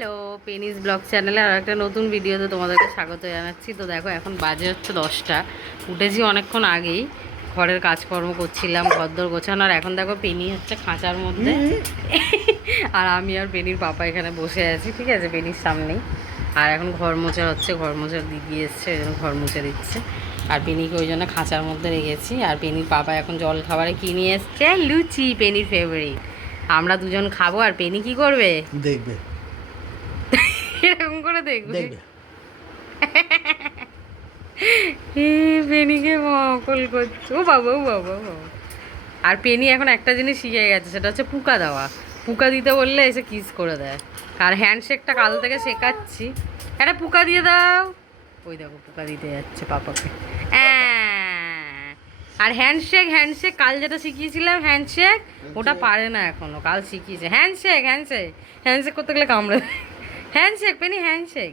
Hello, penis blog চ্যানেলে আর একটা নতুন ভিডিওতে তোমাদেরকে স্বাগত জানাচ্ছি। তো দেখো এখন বাজে হচ্ছে 10টা, উঠেছি অনেকক্ষণ আগেই, ঘরের কাজকর্ম করছিলাম, ঘরদোর গোছানো। আর এখন দেখো পেনি হচ্ছে খাঁচার মধ্যে আর আমি আর পেনির পাপা এখানে বসে আছি, ঠিক আছে, পেনির সামনেই। আর এখন ঘর মোছা হচ্ছে, ঘর মোছার দিদি এসছে, ওই জন্য ঘর মুছে দিচ্ছে। আর পেনিকে ওই জন্য খাঁচার মধ্যে রেখেছি। আর পেনির পাপা এখন জল খাবারে কি নিয়ে এসছে? লুচি, পেনির ফেভারিট। আমরা দুজন খাবো আর পেনি কি করবে? দেখবে, এরকম করে দেখবে, দেখবে। পেনিকে মকল করছে। ও বাবা, ও বাবা, ও বাবা। আর পেনি এখন একটা জিনিস শিখে গেছে, সেটা হচ্ছে পুকা দেওয়া। পুকা দিতে বললে এসে কিস করে দেয়। আর হ্যান্ডশেকটা কাল থেকে শেখাচ্ছি, একটা পুকা দিয়ে দাও। ওই দেখো পুকা দিতে যাচ্ছে পাপাকে। আর হ্যান্ডশেক, হ্যান্ডশেক কাল যেটা শিখিয়েছিলাম হ্যান্ডশেক, ওটা পারে না এখনো, কাল শিখিয়েছে। হ্যান্ডশেক, হ্যান্ডশেক, হ্যান্ডশেক করতে গেলে কামড়ে। হ্যান্ডশেক পেনি, হ্যান্ডশেক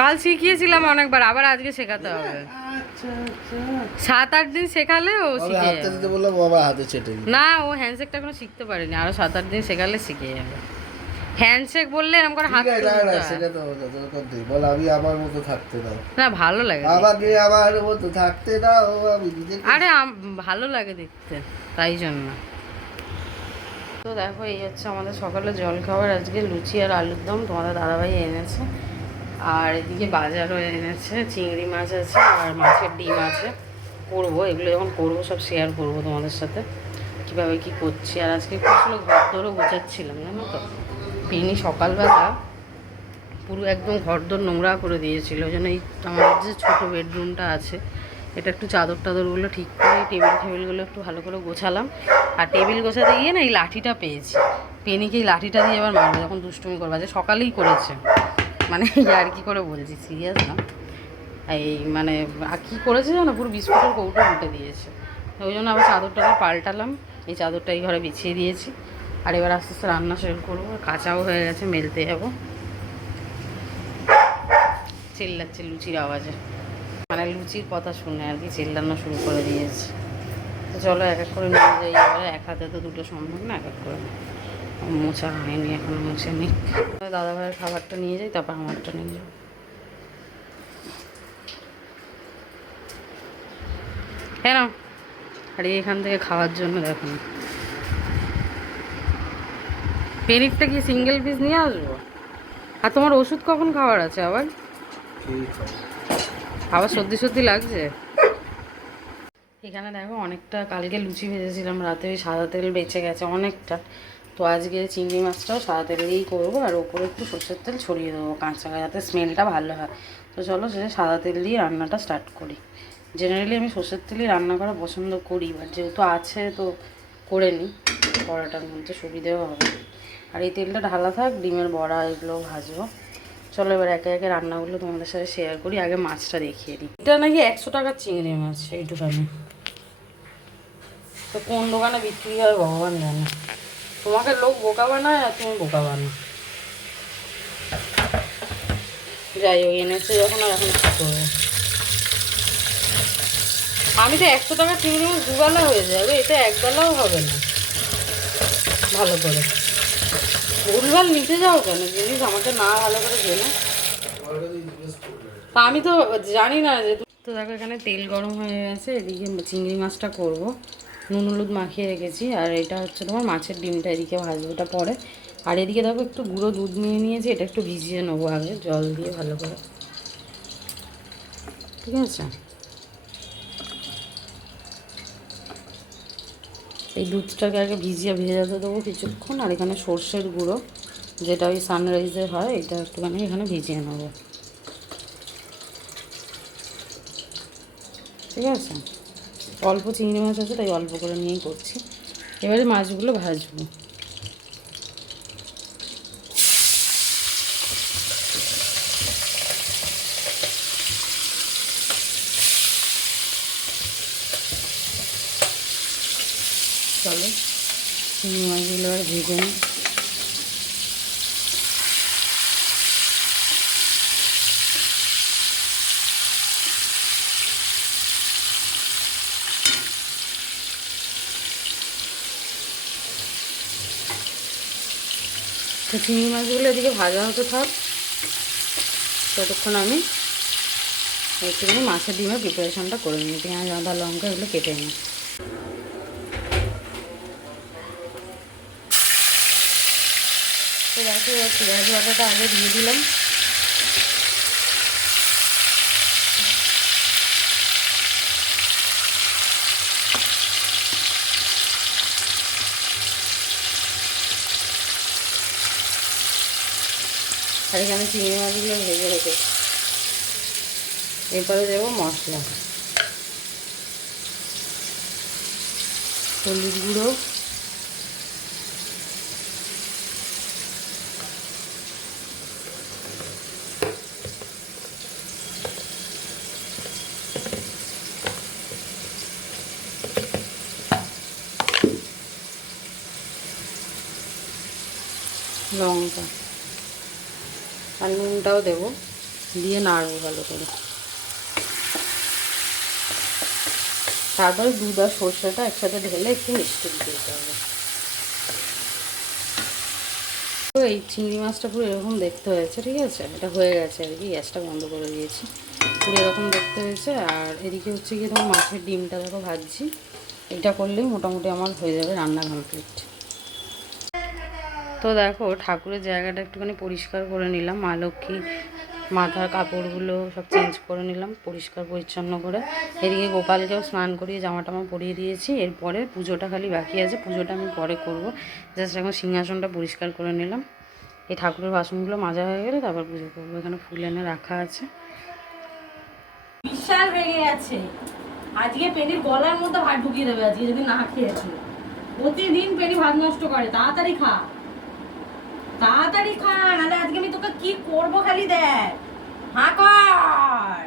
কাল শিখিয়েছিলাম অনেকবার, আবার আজকে শেখাতে হবে। 7-8 দিন শেখালে ও শিখে যাবে। না, ও হ্যান্ডশেকটা এখনো শিখতে পারেনি, আরো 7-8 দিন শেখালে শিখে যাবে। হ্যান্ডশেক বললে এরকম করে হাত বল, আমি আমার মতো থাকতে দাও। না, ভালো লাগে, আমাকে আমার মতো থাকতে দাও। আরে ভালো লাগে দেখতে, তাই জন্য। তো দেখো এই হচ্ছে আমাদের সকালে জল খাবার, আজকে লুচি আর আলুর দম তোমাদের দাদাভাই এনেছে। আর এদিকে বাজারও এনেছে, চিংড়ি মাছ আছে আর মাছের ডিম আছে। করবো এগুলো, যখন করবো সব শেয়ার করবো তোমাদের সাথে, কীভাবে কী করছি। আর আজকে আসলে ঘর দরও গোছাচ্ছিলাম, জানো তো। পেনি সকালবেলা পুরো একদম ঘরদোর নোংরা করে দিয়েছিল, ওই জন্য এই আমাদের যে ছোটো বেডরুমটা আছে, এটা একটু চাদর টাদরগুলো ঠিক করে, টেবিলগুলো একটু ভালো করে গোছালাম। আর টেবিল গোছাতে গিয়ে না এই লাঠিটা পেয়েছি, পেনিকে এই লাঠিটা দিয়ে আবার মারবো যখন দুষ্টুমি করবো। যে সকালেই করেছে, মানে আর কি করে বলছি, সিরিয়াস না। এই মানে কী করেছে জানো, পুরো বিস্কুটের কৌটো উঠে দিয়েছে। ওই জন্য আবার চাদরটা পাল্টালাম, এই চাদরটা এই ঘরে বিছিয়ে দিয়েছি। আর এবার আস্তে আস্তে রান্না শুরু করবো, কাঁচাও হয়ে গেছে, মেলতে যাবো। চিল্লাচ্ছে লুচির আওয়াজে, মানে লুচির কথা শুনে আর কি চিল্লানো শুরু করে দিয়েছে। তো চলো এক এক করে নিয়ে যাই, এবারে এক হাতে তো দুটো সম্ভব না, এক এক করে। মোছা হয়নি এখনো, মুছে নিই। দাদা ভাইয়ের খাবারটা নিয়ে যাই, তারপর আমারটা নিয়ে যাবো। কেন? আর এখান থেকে খাওয়ার জন্য দেখুন, পেনিরটা কি সিঙ্গেল পিস নিয়ে আসবো? আর তোমার ওষুধ কখন খাওয়ার আছে আবার? আবার সর্দি সর্দি লাগছে। এখানে দেখো অনেকটা, কালকে লুচি ভেজেছিলাম রাতে, ওই সাদা তেল বেঁচে গেছে অনেকটা। তো আজকে চিংড়ি মাছটাও সাদা তেল দিয়েই করবো, আর ওপরে একটু সর্ষের তেল ছড়িয়ে দেবো কাঁচা, যাতে স্মেলটা ভালো হয়। তো চলো সেটা সাদা তেল দিয়ে রান্নাটা স্টার্ট করি। জেনারেলি আমি সর্ষের তেলই রান্না করা পছন্দ করি, বাট যেহেতু আছে তো করে নিই, বড়াটার মধ্যে সুবিধেও হবে। আর এই তেলটা ঢালা থাক, ডিমের বড়া এগুলো ভাজবো। চলো এবার একে একে রান্নাগুলো তোমাদের সাথে শেয়ার করি। আগে মাছটা দেখিয়ে দিই। এটা নাকি 100 টাকার চিংড়ি মাছ, এইটুখানি। তো কোন দোকানে বিক্রি হয় ভগবান জানে। তোমাকে লোক বোকা বানায় আর তুমি বোকা বানাও। যাই হোক, এনেছে যখন, আর এখন কী করবো। আমি তো 100 টাকার চিংড়ি মাছ দুবেলা হয়ে যাবে, এটা একবেলাও হবে না ভালো করে। ভুলভাল নিতে যাও কেন জিনিস, আমাকে না ভালো করে জেনে। তা আমি তো জানি না যে। তো দেখো এখানে তেল গরম হয়ে গেছে, এদিকে চিংড়ি মাছটা করব, নুন হলুদ মাখিয়ে রেখেছি। আর এটা হচ্ছে তোমার মাছের ডিমটা, এদিকে ভাজবো, ওটা পরে। আর এদিকে দেখো একটু গুঁড়ো দুধ নিয়ে নিয়েছি, এটা একটু ভিজিয়ে নেবো আগে জল দিয়ে ভালো করে, ঠিক আছে। এই দুধটাকে আগে ভিজে যেতে দেবো কিছুক্ষণ। আর এখানে সর্ষের গুঁড়ো, যেটা ওই সানরাইজে হয়, এটা একটুখানি এখানে ভিজিয়ে নেবো, ঠিক আছে। অল্প চিংড়ি মাছ আছে, তাই অল্প করে নিয়েই করছি। এবারে মাছগুলো ভাজবো। চলো চিংড়ি মাছগুলো আর ভেজে নিই। তো চিংড়ি মাছগুলো এদিকে ভাজা হতে থাক, ততক্ষণ আমি একটুখানি মাছের ডিমের প্রিপারেশনটা করে নিই। পেঁয়াজ, আদা, লঙ্কা এগুলো কেটে নিই। তো দেখো পেঁয়াজ বাটাটা আগে দিয়ে দিলাম। আর এখানে চিংড়ি মাছগুলো ভেজে রেখে এরপরে দেবো মশলা, হলুদ গুঁড়ো, লঙ্কা আর নুনটাও দেবো, দিয়ে নাড়বো ভালো করে। তারপরে দুধ আর সর্ষেটা একসাথে ঢেলে একটু মিষ্টি দিতে হবে। তো এই চিংড়ি মাছটা পুরো এরকম দেখতে হয়েছে, ঠিক আছে? এটা হয়ে গেছে আর কি, গ্যাসটা বন্ধ করে দিয়েছি। পুরো এরকম দেখতে হয়েছে। আর এদিকে হচ্ছে কি তোমার মাছের ডিমটা দেখো ভাজছি। এটা করলেই মোটামুটি আমার হয়ে যাবে রান্না কমপ্লিট। তো দেখো ঠাকুরের জায়গাটা একটুখানি পরিষ্কার করে নিলাম, মা লক্ষ্মী মাথার কাপড়গুলো সব চেঞ্জ করে নিলাম পরিষ্কার পরিচ্ছন্ন করে। এদিকে গোপালকেও স্নান করিয়ে জামা টামা পরিয়ে দিয়েছি। এরপরে পুজোটা খালি বাকি আছে, পুজোটা আমি পরে করব। জাস্ট এখন সিংহাসনটা পরিষ্কার করে নিলাম। এই ঠাকুরের বাসনগুলো মাজা হয়ে গেলে তারপর পুজো করবো। এখানে ফুল এনে রাখা আছে। বিশাল রেগে গেছে আজকে, পেনির গলার মধ্যে ভাত ঢুকিয়ে দেবে আজকে যদি না খেয়েছে। প্রতিদিন পেনি ভাত নষ্ট করে। তাড়াতাড়ি খা, তাড়াতাড়ি খা, নাহলে আজকে আমি তোকে কি করবো খালি দেখ। হা কর,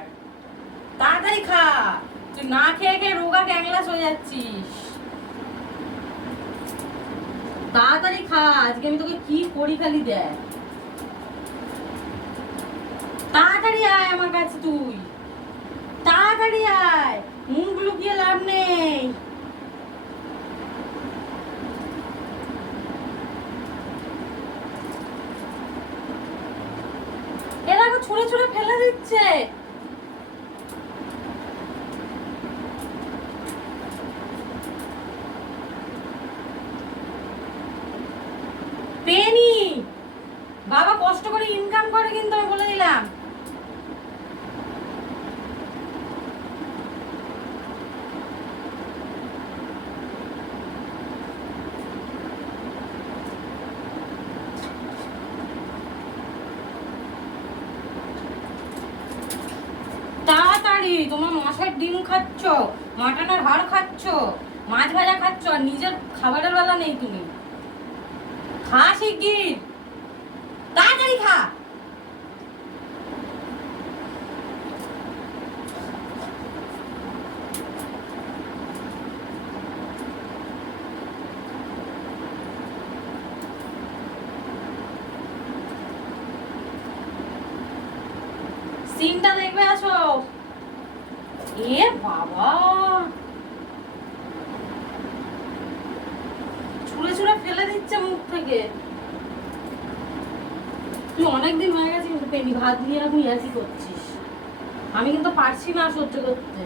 তাড়াতাড়ি খা। তুই না খেয়ে খেয়ে রোগা ক্যাংলাস হয়ে যাচ্ছিস। তাড়াতাড়ি খা, আজকে আমি তোকে কি করি খালি দেখ। তাড়াতাড়ি আয় আমার কাছে, তুই তাড়াতাড়ি আয়, মুখ লুকিয়ে লাভ নেই। এরা ছুঁড়ে ছুঁড়ে ফেলে দিচ্ছে। পেনি বাবা কষ্ট করে ইনকাম করে কিন্তু, আমি বলে দিলাম। তাড়াতাড়ি, তোমার মাছের ডিম খাচ্ছ, মাটনের হাড় খাচ্ছ, মাছ ভাজা খাচ্ছ, আর নিজের খাবারের বেলা নেই। তুমি খা শিগগির, তাড়াতাড়ি খা। সিনটা দেখবে আসো। এ বাবা, ছুঁড়ে ছুঁড়ে ফেলে দিচ্ছে মুখ থেকে। তুই অনেকদিন হয়ে গেছে কিন্তু পেনি ভাত নিয়ে এরকম ইয়াসি করছিস। আমি কিন্তু পারছি না সহ্য করতে।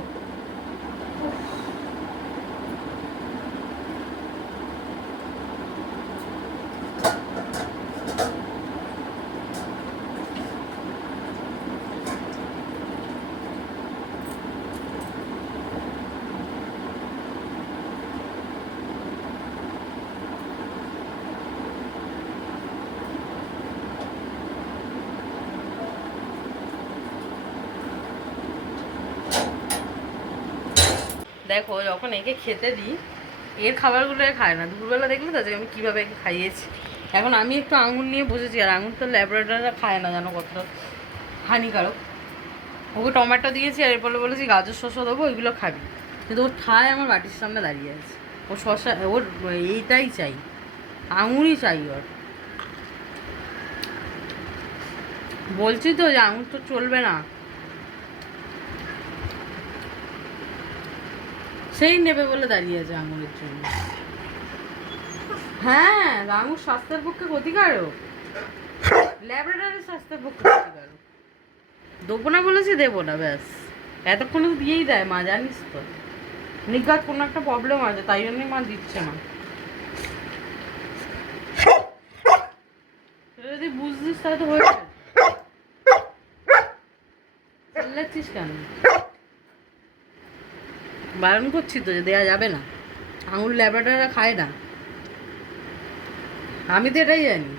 দেখো যখন একে খেতে দিই, এর খাবারগুলো খায় না। দুপুরবেলা দেখলে তো যে আমি কীভাবে একে খাইয়েছি। এখন আমি একটু আঙুর নিয়ে বসেছি, আর আঙুর তো ল্যাবরেটরিরা খায় না, জানো কতটা হানিকারক। ওকে টমেটো দিয়েছি, আর এরপরে বলেছি গাজর শসা দেবো, ওইগুলো খাবি। কিন্তু ওর খায় আমার বাটির সামনে দাঁড়িয়ে আছে। ও শসা, ওর এইটাই চাই, আঙুরই চাই ওর। বলছি তো যে আঙুর তো চলবে না। সেই নেবে বলে দাঁড়িয়ে আছে আঙুরের জন্য। হ্যাঁ, আঙুর স্বাস্থ্যের পক্ষে ক্ষতিকারক। ল্যাবরেটরির স্বাস্থ্যের পক্ষে ক্ষতিকারক। দেবো না বলেছি, দেবো না, ব্যাস। এতক্ষণে তো দিয়েই দেয় মা, জানিস তো। নিজ্ঞাত কোনো একটা প্রবলেম আছে, তাই জন্যই মা দিচ্ছে না। সেটা যদি বুঝতিস তাহলে তো হয়ে যেত। চিল্লাচ্ছিস কেন? বারণ করছি তো যে দেওয়া যাবে না। আঙুল ল্যাবরেটরিরা খায় না, আমি তো এটাই জানি।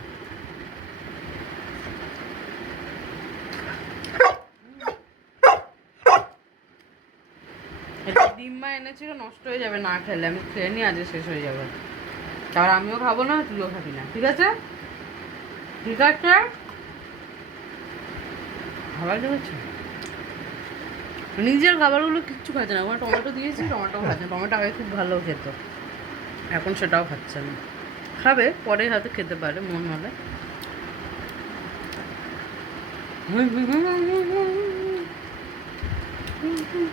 এটা ডিম মা এনেছিল, নষ্ট হয়ে যাবে না খেলে। আমি খেয়ে নিই, আজকে শেষ হয়ে যাবে। তার আমিও খাবো না, তুইও খাবি না, ঠিক আছে? ঠিক আছে, খাবার দেখেছো? নিজের খাবারগুলো কিচ্ছু খাচ্ছে না। আমার টমেটো দিয়েছি, টমেটো খাচ্ছে। টমেটো আগে খুব ভালো খেত, এখন সেটাও খাচ্ছে না। খাবে পরে, হয়তো খেতে পারে মন হলে। হুম হুম হুম হুম হুম হুম হুম।